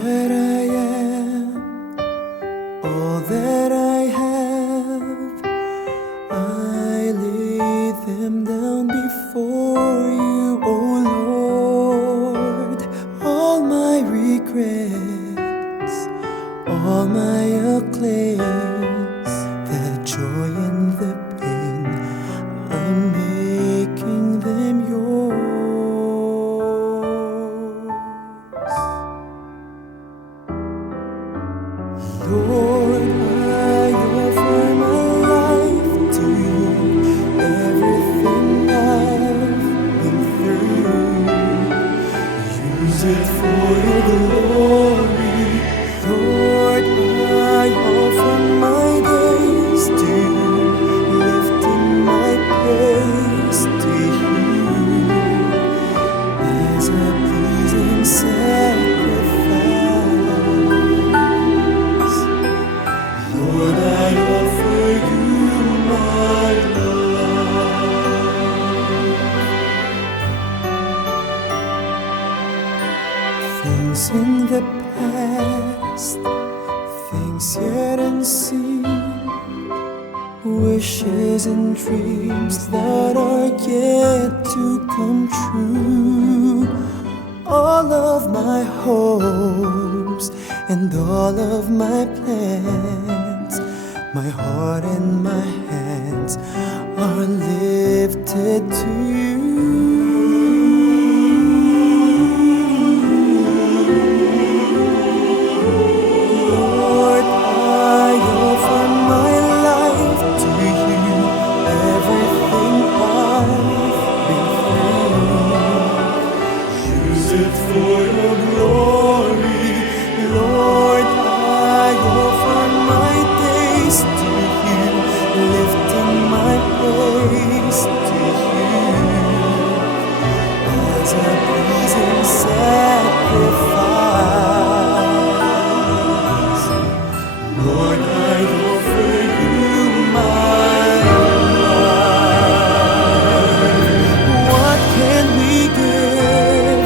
that I am, all that I have, I lay them down before you, O Lord. All my regrets, all my acclaims, the joy and the pain, I'm making them yours. Lord, I offer my life to you, everything I've been through. Use it for your glory. Lord, I offer my days to you, lifting my praise to you as a pleasing sacrifice. Lord, I offer you my love. Things in the past, things yet unseen, wishes and dreams that are yet to come true. All of my hopes and all of my plans, my heart and my hands are lifted to you. Lord, I offer my life to you, everything I've been through. Use it for your glory. Lord, I offer my days to you, lifting my praise to you as a pleasing sacrifice. Lord, I offer you my life. What can we give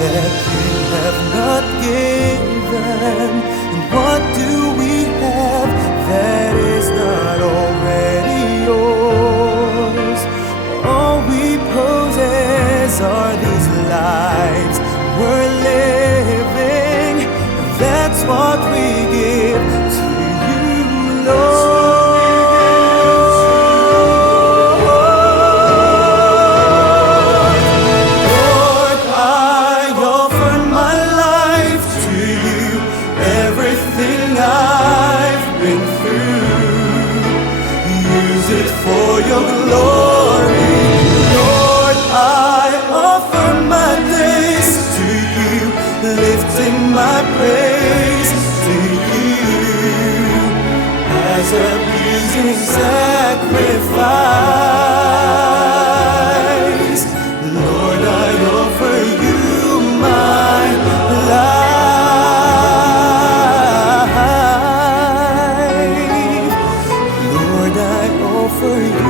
that you have not given? And what do we have that is not already yours? All we possess are these lives we're living. That's what we give to you, Lord. Lord, I offer my life to you, everything I've been through. Use it for your glory. Lord, I offer my days to you, lifting my praise to you as a pleasing sacrifice. Lord, I offer you my life. Lord, I offer you